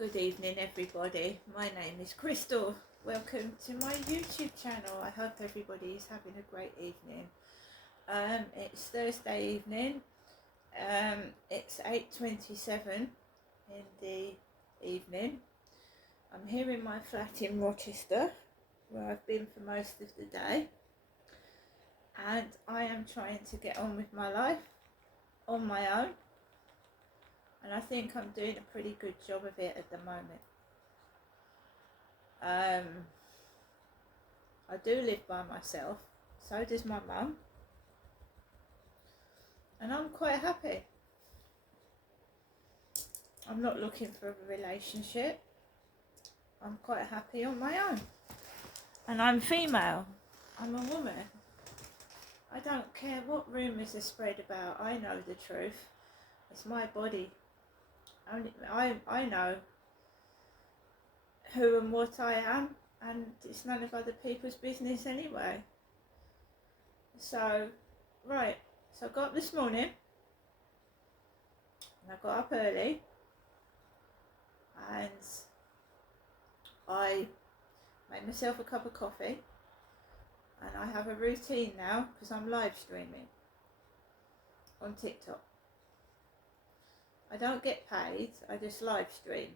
Good evening everybody, my name is Crystal. Welcome to my YouTube channel. I hope everybody is having a great evening. It's Thursday evening. It's 8:27 in the evening. I'm here in my flat in Rochester where I've been for most of the day, and I am trying to get on with my life on my own, and I think I'm doing a pretty good job of it at the moment. I do live by myself, so does my mum, and I'm quite happy. I'm not looking for a relationship. I'm quite happy on my own. And I'm female. I'm a woman. I don't care what rumours are spread about. I know the truth. It's my body. I know who and what I am, and it's none of other people's business anyway. So, right. So I got up this morning, and I got up early, and I made myself a cup of coffee, and I have a routine now because I'm live streaming on TikTok. I don't get paid, I just live stream.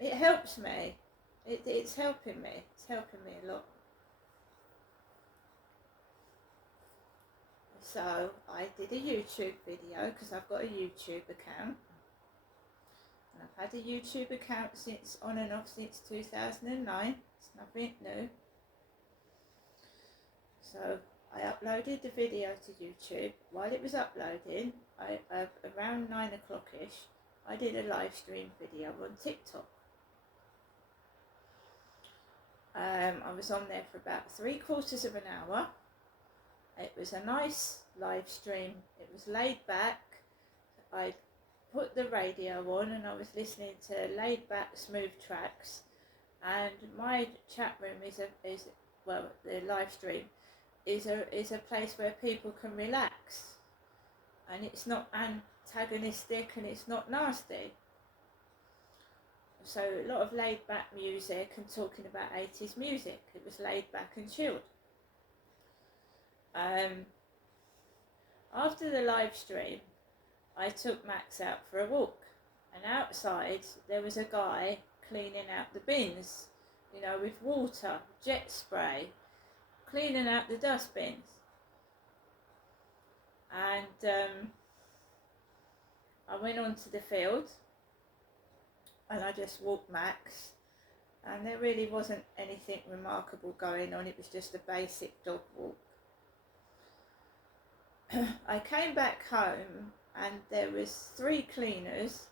It helps me. It's helping me. It's helping me a lot. So I did a YouTube video because I've got a YouTube account. And I've had a YouTube account on and off since 2009. It's nothing new. So I uploaded the video to YouTube. While it was uploading, around 9 o'clock-ish, I did a live stream video on TikTok. I was on there for about 3/4 of an hour. It was a nice live stream. It was laid back. I put the radio on and I was listening to laid back, smooth tracks. And my chat room is the live stream is a place where people can relax, and it's not antagonistic and it's not nasty. So a lot of laid back music and talking about 80s music. It was laid back and chilled. After the live stream, I took Max out for a walk, and outside there was a guy cleaning out the bins, with water, jet spray, cleaning out the dustbins. And I went onto the field and I just walked Max, and there really wasn't anything remarkable going on. It was just a basic dog walk. I came back home and there was 3 cleaners,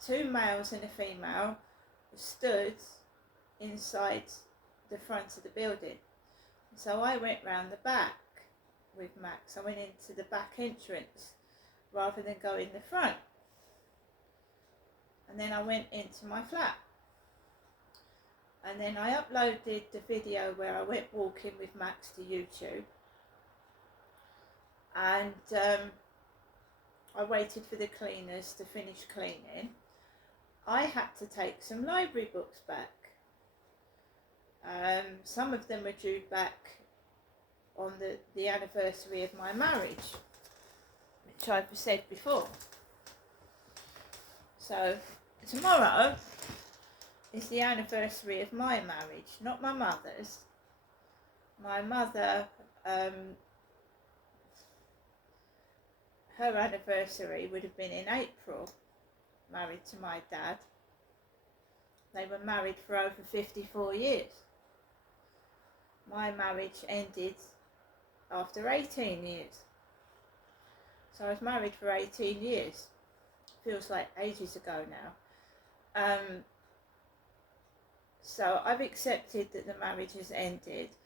2 males and a female, stood inside the front of the building. So I went round the back with Max. I went into the back entrance rather than go in the front. And then I went into my flat. And then I uploaded the video where I went walking with Max to YouTube. And I waited for the cleaners to finish cleaning. I had to take some library books back. Some of them were due back on the anniversary of my marriage, which I've said before. So tomorrow is the anniversary of my marriage, not my mother's. My mother, her anniversary would have been in April, married to my dad. They were married for over 54 years. My marriage ended after 18 years. So I was married for 18 years. Feels like ages ago now. So I've accepted that the marriage has ended,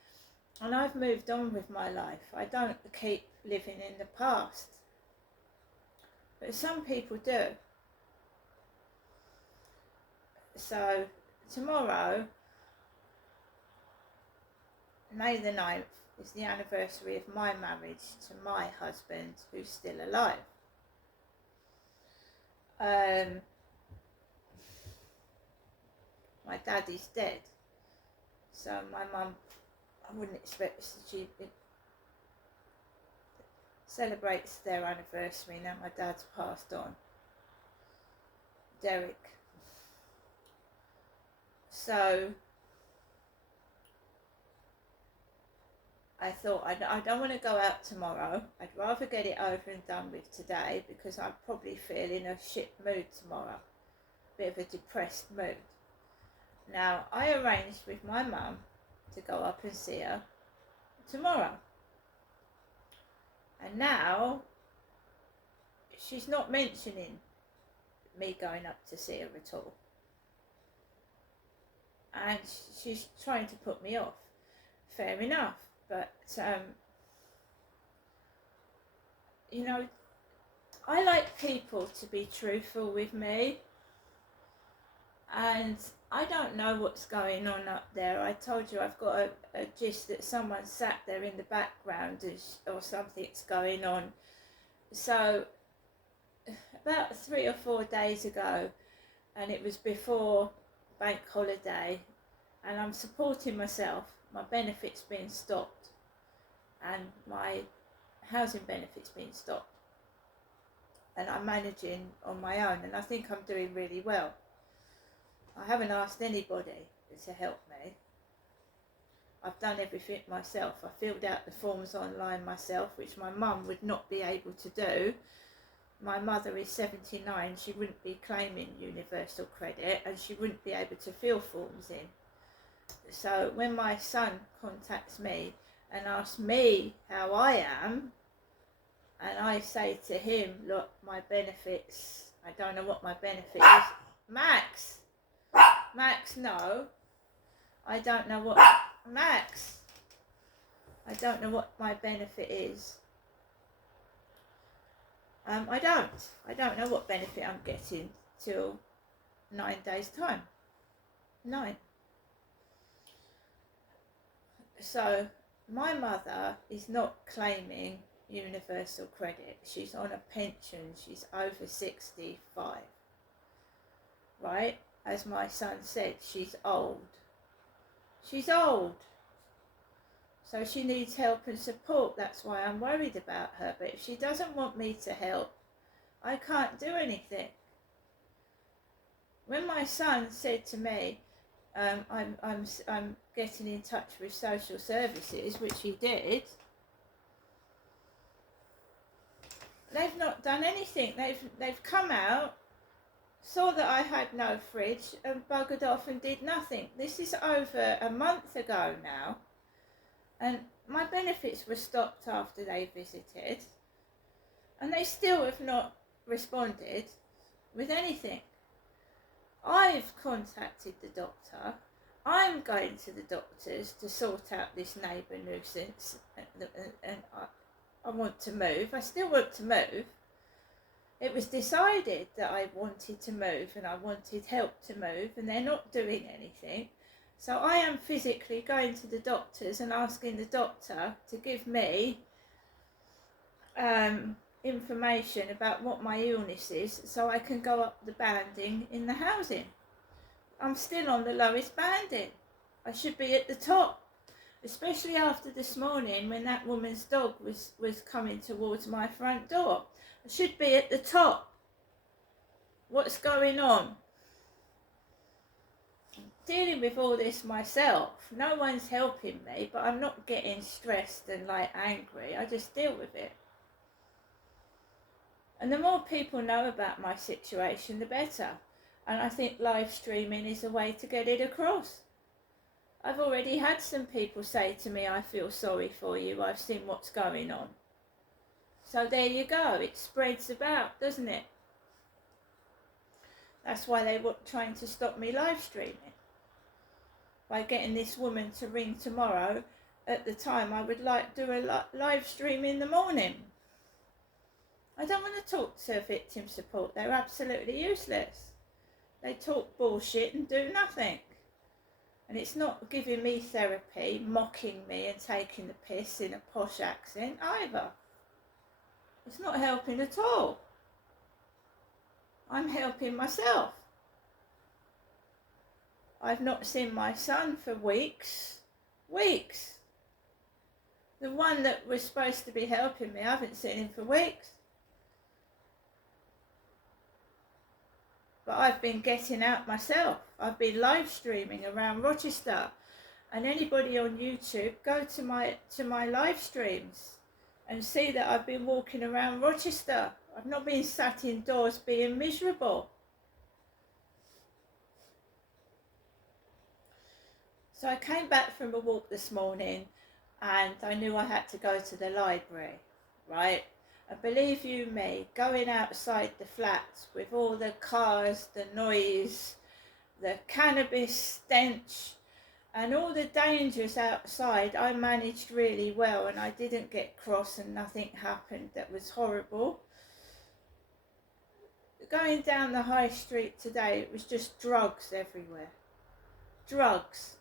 and I've moved on with my life. I don't keep living in the past. But some people do. So tomorrow, May the 9th, is the anniversary of my marriage to my husband, who's still alive. my dad is dead. So my mum, I wouldn't expect she celebrates their anniversary now my dad's passed on. Derek. So I thought I don't want to go out tomorrow. I'd rather get it over and done with today, because I'm probably feeling a shit mood tomorrow. Bit of a depressed mood. Now, I arranged with my mum to go up and see her tomorrow. And now, she's not mentioning me going up to see her at all. And she's trying to put me off. Fair enough. But, you know, I like people to be truthful with me. And I don't know what's going on up there. I told you I've got a gist that someone sat there in the background or something's going on. So about 3 or 4 days ago, and it was before bank holiday, and I'm supporting myself. My benefits being stopped, and my housing benefits being stopped, and I'm managing on my own, and I think I'm doing really well. I haven't asked anybody to help me. I've done everything myself. I filled out the forms online myself, which my mum would not be able to do. My mother is 79, she wouldn't be claiming universal credit, and she wouldn't be able to fill forms in. So when my son contacts me and asks me how I am, and I say to him, look, my benefits, I don't know what my benefit is. Max, no. I don't know what, Max, I don't know what my benefit is. I don't know what benefit I'm getting till 9 days time. 9. So my mother is not claiming universal credit. She's on a pension. She's over 65. Right? As my son said, she's old. She's old. So she needs help and support. That's why I'm worried about her. But if she doesn't want me to help, I can't do anything. When my son said to me, I'm getting in touch with social services, which he did, they've not done anything. They've come out, saw that I had no fridge, and buggered off and did nothing. This is over a month ago now, and my benefits were stopped after they visited, and they still have not responded with anything. I've contacted the doctor. I'm going to the doctors to sort out this neighbour nuisance, and I want to move. I still want to move. It was decided that I wanted to move and I wanted help to move, and they're not doing anything. So I am physically going to the doctors and asking the doctor to give me information about what my illness is, so I can go up the banding in the housing. I'm still on the lowest banding. I should be at the top, especially after this morning when that woman's dog was coming towards my front door. I should be at the top. What's going on? I'm dealing with all this myself. No one's helping me, but I'm not getting stressed and like angry. I just deal with it. And the more people know about my situation, the better. And I think live streaming is a way to get it across. I've already had some people say to me, I feel sorry for you, I've seen what's going on. So there you go, it spreads about, doesn't it? That's why they were trying to stop me live streaming. By getting this woman to ring tomorrow at the time I would like to do a live stream in the morning. I don't want to talk to victim support. They're absolutely useless. They talk bullshit and do nothing. And it's not giving me therapy, mocking me and taking the piss in a posh accent either. It's not helping at all. I'm helping myself. I've not seen my son for weeks. Weeks. The one that was supposed to be helping me, I haven't seen him for weeks. But I've been getting out myself. I've been live streaming around Rochester. And anybody on YouTube, go to my live streams and see that I've been walking around Rochester. I've not been sat indoors being miserable. So I came back from a walk this morning and I knew I had to go to the library, right? And believe you me, going outside the flats with all the cars, the noise, the cannabis stench, and all the dangers outside, I managed really well and I didn't get cross and nothing happened that was horrible. Going down the high street today, it was just drugs everywhere. Drugs.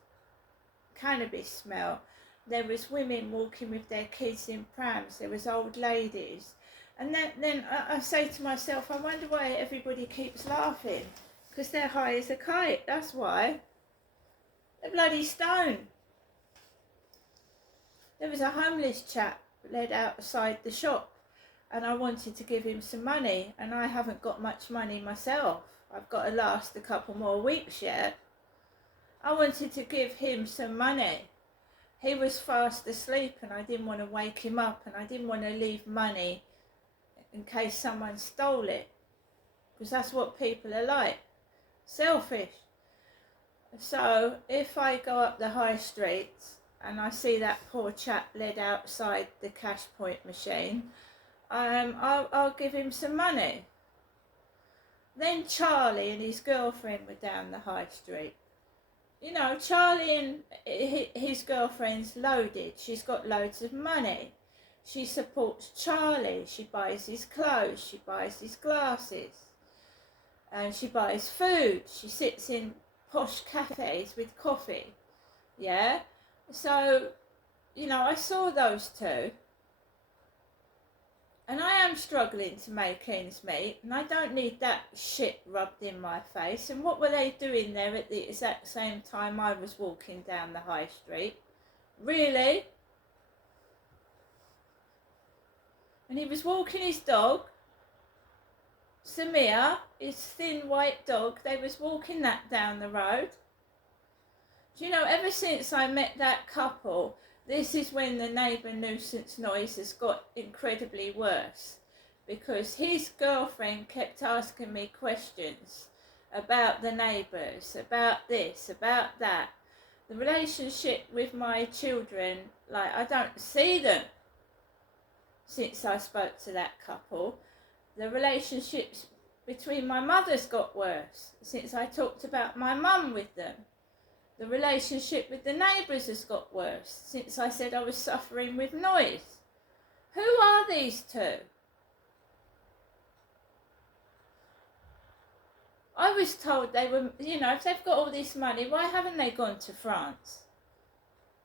Cannabis smell. There was women walking with their kids in prams. There was old ladies. And then I say to myself, I wonder why everybody keeps laughing. Because they're high as a kite, that's why. They're bloody stoned. There was a homeless chap led outside the shop and I wanted to give him some money and I haven't got much money myself. I've got to last a couple more weeks yet. I wanted to give him some money. He was fast asleep and I didn't want to wake him up and I didn't want to leave money in case someone stole it. Because that's what people are like. Selfish. So if I go up the high street and I see that poor chap led outside the cash point machine, I'll give him some money. Then Charlie and his girlfriend were down the high street. You know, Charlie and his girlfriend's loaded. She's got loads of money. She supports Charlie. She buys his clothes. She buys his glasses. And she buys food. She sits in posh cafes with coffee. Yeah? So, you know, I saw those two. And I am struggling to make ends meet, and I don't need that shit rubbed in my face. And what were they doing there at the exact same time I was walking down the high street? Really? And he was walking his dog, Samir, his thin white dog. They was walking that down the road. Do you know, ever since I met that couple, this is when the neighbour nuisance noise has got incredibly worse, because his girlfriend kept asking me questions about the neighbours, about this, about that. The relationship with my children, like, I don't see them since I spoke to that couple. The relationships between my mothers got worse since I talked about my mum with them. The relationship with the neighbours has got worse since I said I was suffering with noise. Who are these two? I was told they were, you know, if they've got all this money, why haven't they gone to France?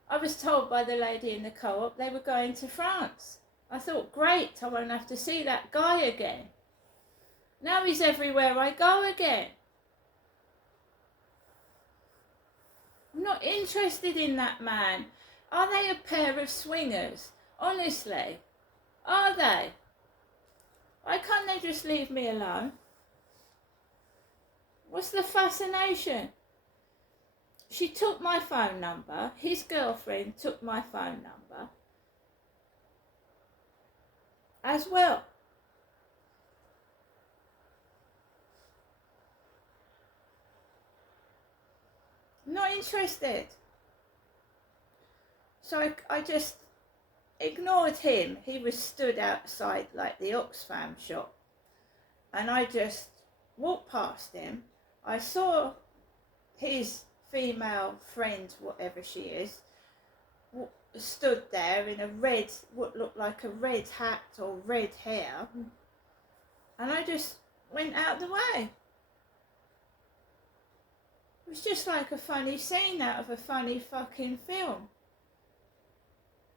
I was told by the lady in the co-op they were going to France. I thought, great, I won't have to see that guy again. Now he's everywhere I go again. I'm not interested in that man. Are they a pair of swingers? Honestly, are they? Why can't they just leave me alone? What's the fascination? She took my phone number. His girlfriend took my phone number as well. Not interested. So I just ignored him. He was stood outside like the Oxfam shop. And I just walked past him. I saw his female friend, whatever she is, stood there in a red, what looked like a red hat or red hair. And I just went out the way. It was just like a funny scene out of a funny fucking film.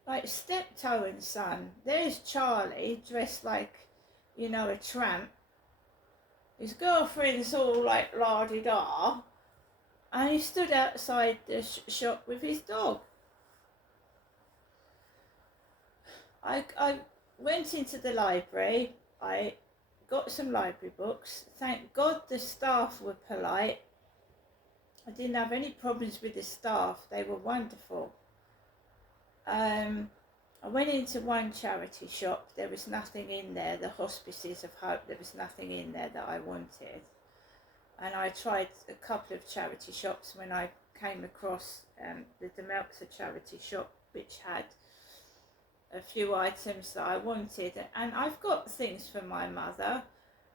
Like Steptoe and Son. There's Charlie dressed like, you know, a tramp. his girlfriend's all like la-di-da, and he stood outside the shop with his dog. I went into the library, I got some library books. Thank God the staff were polite. I didn't have any problems with the staff, they were wonderful. I went into one charity shop, there was nothing in there, the Hospices of Hope, there was nothing in there that I wanted. And I tried a couple of charity shops when I came across the Demelza charity shop, which had a few items that I wanted. And I've got things for my mother,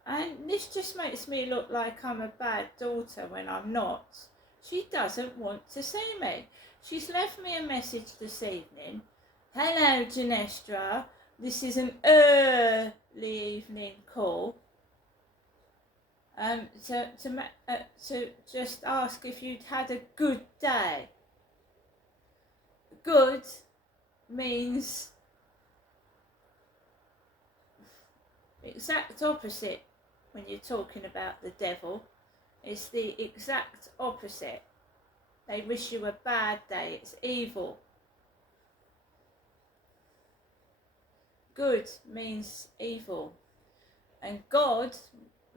and this just makes me look like I'm a bad daughter when I'm not. She doesn't want to see me. She's left me a message this evening. Hello, Genestra. This is an early evening call. To just ask if you'd had a good day. Good means exact opposite when you're talking about the devil. It's the exact opposite. They wish you a bad day. It's evil. Good means evil. And God,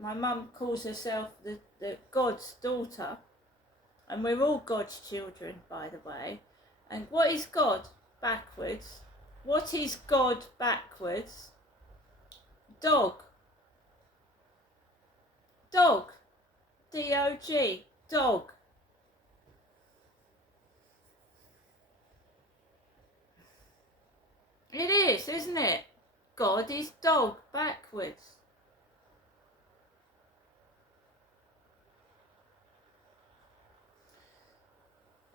my mum calls herself the God's daughter. And we're all God's children, by the way. And what is God backwards? What is God backwards? Dog. Dog. D-O-G. Dog. It is, isn't it? God is dog backwards.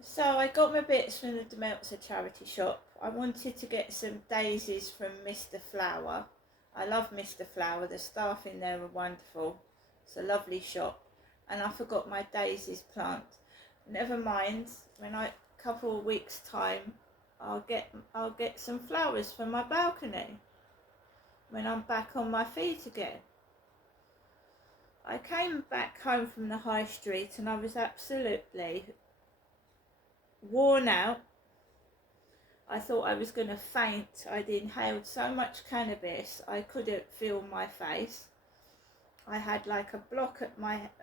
So I got my bits from the Demelza charity shop. I wanted to get some daisies from Mr. Flower. I love Mr. Flower. The staff in there are wonderful. It's a lovely shop. And I forgot my daisies plant. Never mind. When a couple of weeks' time, I'll get some flowers for my balcony when I'm back on my feet again. I came back home from the high street and I was absolutely worn out. I thought I was going to faint. I'd inhaled so much cannabis I couldn't feel my face. I had like a block at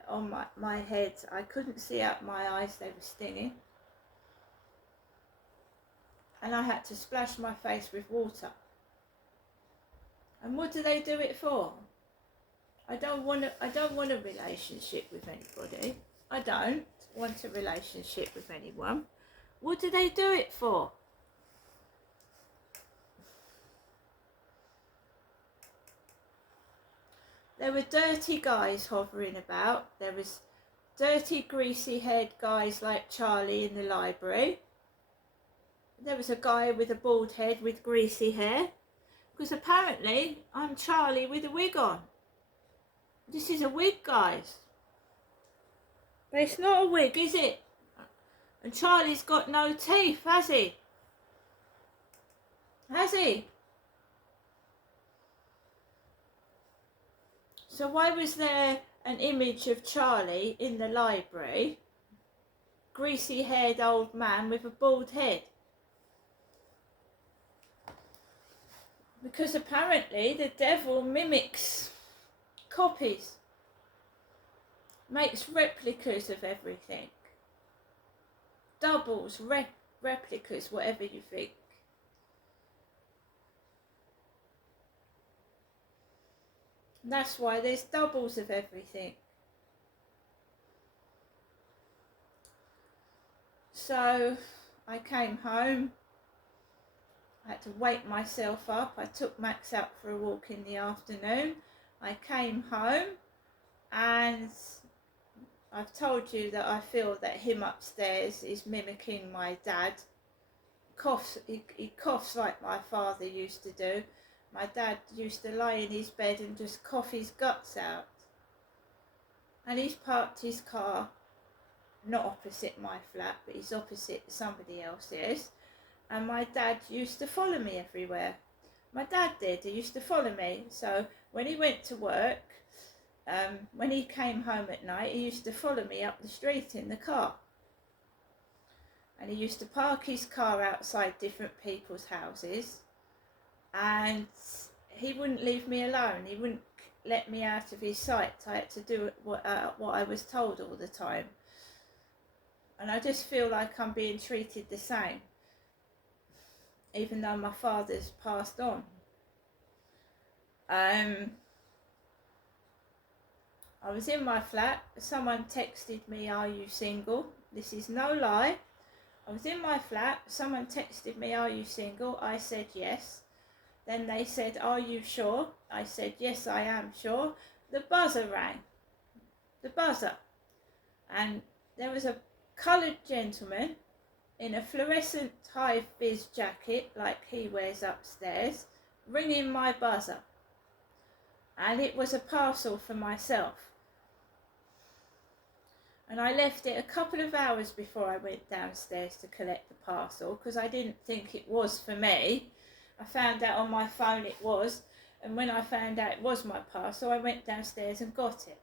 on my head. I couldn't see out my eyes, they were stinging. And I had to splash my face with water. And what do they do it for? I don't want a relationship with anybody. I don't want a relationship with anyone. What do they do it for? There were dirty guys hovering about. There was dirty, greasy-haired guys like Charlie in the library. There was a guy with a bald head with greasy hair. Because apparently I'm Charlie with a wig on. This is a wig, guys. But it's not a wig, is it? And Charlie's got no teeth, has he? Has he? So why was there an image of Charlie in the library? Greasy-haired old man with a bald head. Because apparently the devil mimics, copies, makes replicas of everything. Doubles, replicas, whatever you think. That's why there's doubles of everything. So I came home. I had to wake myself up. I took Max out for a walk in the afternoon. I came home and I've told you that I feel that him upstairs is mimicking my dad. He coughs like my father used to do. My dad used to lie in his bed and just cough his guts out. And he's parked his car, not opposite my flat, but he's opposite somebody else's. And my dad used to follow me everywhere. My dad did, he used to follow me. So when he went to work, when he came home at night, he used to follow me up the street in the car. And he used to park his car outside different people's houses, and he wouldn't leave me alone. He wouldn't let me out of his sight. I had to do what I was told all the time. And I just feel like I'm being treated the same, even though my father's passed on. I was in my flat. Someone texted me, "Are you single?" This is no lie. I was in my flat. Someone texted me, "Are you single?" I said yes. Then they said, "Are you sure?" I said, "Yes, I am sure." The buzzer rang. The buzzer. And there was a coloured gentleman in a fluorescent high-vis jacket like he wears upstairs, ringing my buzzer. And it was a parcel for myself. And I left it a couple of hours before I went downstairs to collect the parcel, because I didn't think it was for me. I found out on my phone it was, and when I found out it was my parcel, I went downstairs and got it.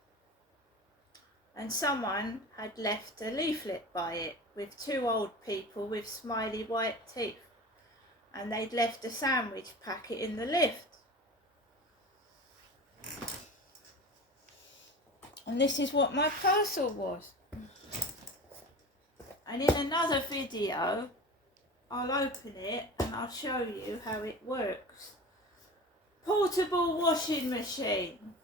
And someone had left a leaflet by it with two old people with smiley white teeth, and they'd left a sandwich packet in the lift. And this is what my parcel was. And in another video, I'll open it and I'll show you how it works. Portable washing machine.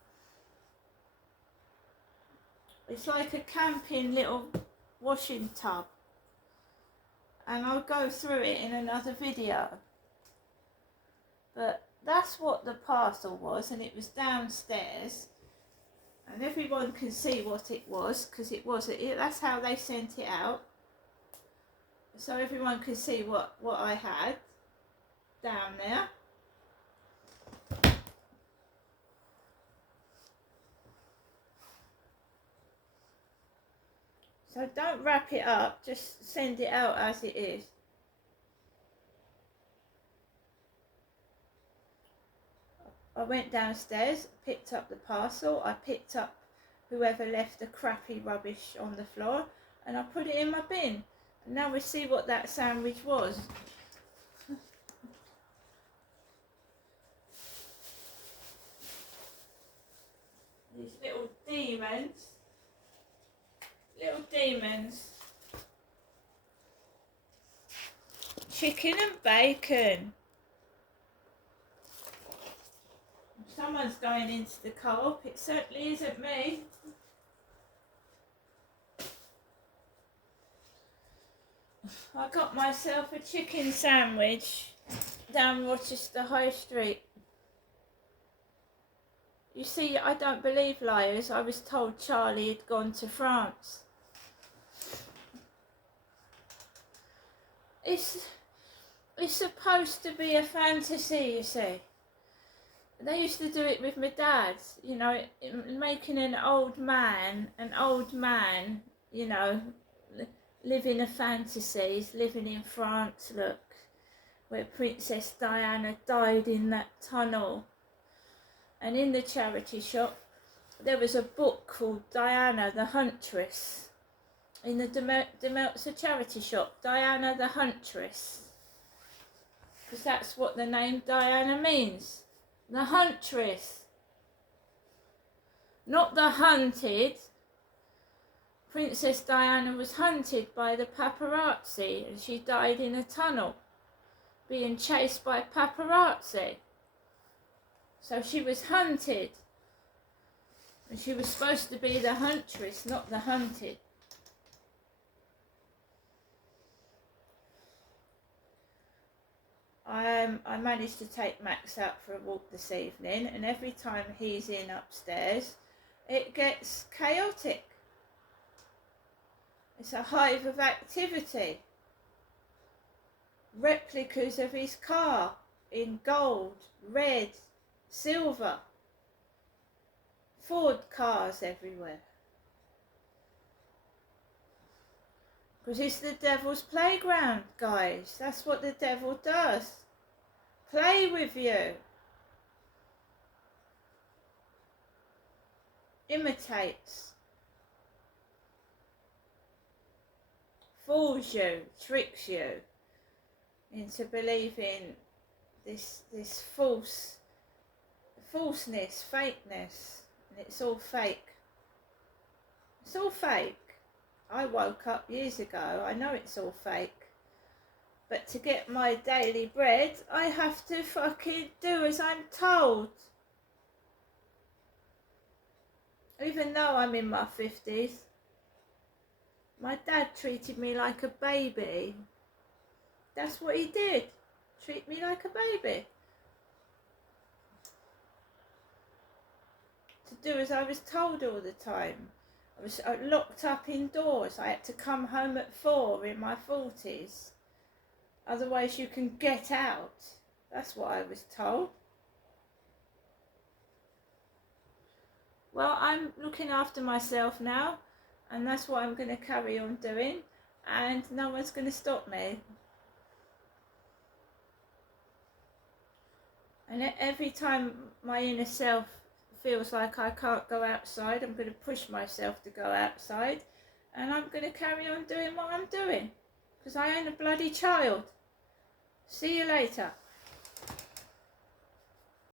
It's like a camping little washing tub. And I'll go through it in another video. But that's what the parcel was, and it was downstairs. And everyone can see what it was, because that's how they sent it out. So everyone could see what I had down there. So don't wrap it up, just send it out as it is. I went downstairs, picked up the parcel, I picked up whoever left the crappy rubbish on the floor, and I put it in my bin. And now we see what that sandwich was. These little demons. Little demons. Chicken and bacon. Someone's going into the co-op. It certainly isn't me. I got myself a chicken sandwich down Rochester High Street. You see, I don't believe liars. I was told Charlie had gone to France. It's supposed to be a fantasy, you see. They used to do it with my dad, you know, making an old man, you know, living a fantasy. He's living in France, look, where Princess Diana died in that tunnel. And in the charity shop, there was a book called Diana the Huntress. In the Demeltzer charity shop, Diana the Huntress. Because that's what the name Diana means. The Huntress. Not the hunted. Princess Diana was hunted by the paparazzi, and she died in a tunnel, being chased by paparazzi. So she was hunted, and she was supposed to be the huntress, not the hunted. I managed to take Max out for a walk this evening, and every time he's in upstairs, it gets chaotic. It's a hive of activity. Replicas of his car in gold, red, silver. Ford cars everywhere. Because it's the devil's playground, guys. That's what the devil does. Play with you. imitates, fools you, tricks you into believing this falseness, fakeness, and it's all fake. It's all fake. I woke up years ago, I know it's all fake. But to get my daily bread, I have to fucking do as I'm told. Even though I'm in my 50s, my dad treated me like a baby. That's what he did. Treat me like a baby. To do as I was told all the time. I was locked up indoors. I had to come home at 4 in my 40s. Otherwise you can get out. That's what I was told. Well, I'm looking after myself now, and that's what I'm going to carry on doing, and no one's going to stop me. And every time my inner self feels like I can't go outside, I'm going to push myself to go outside, and I'm going to carry on doing what I'm doing, because I ain't a bloody child. See you later.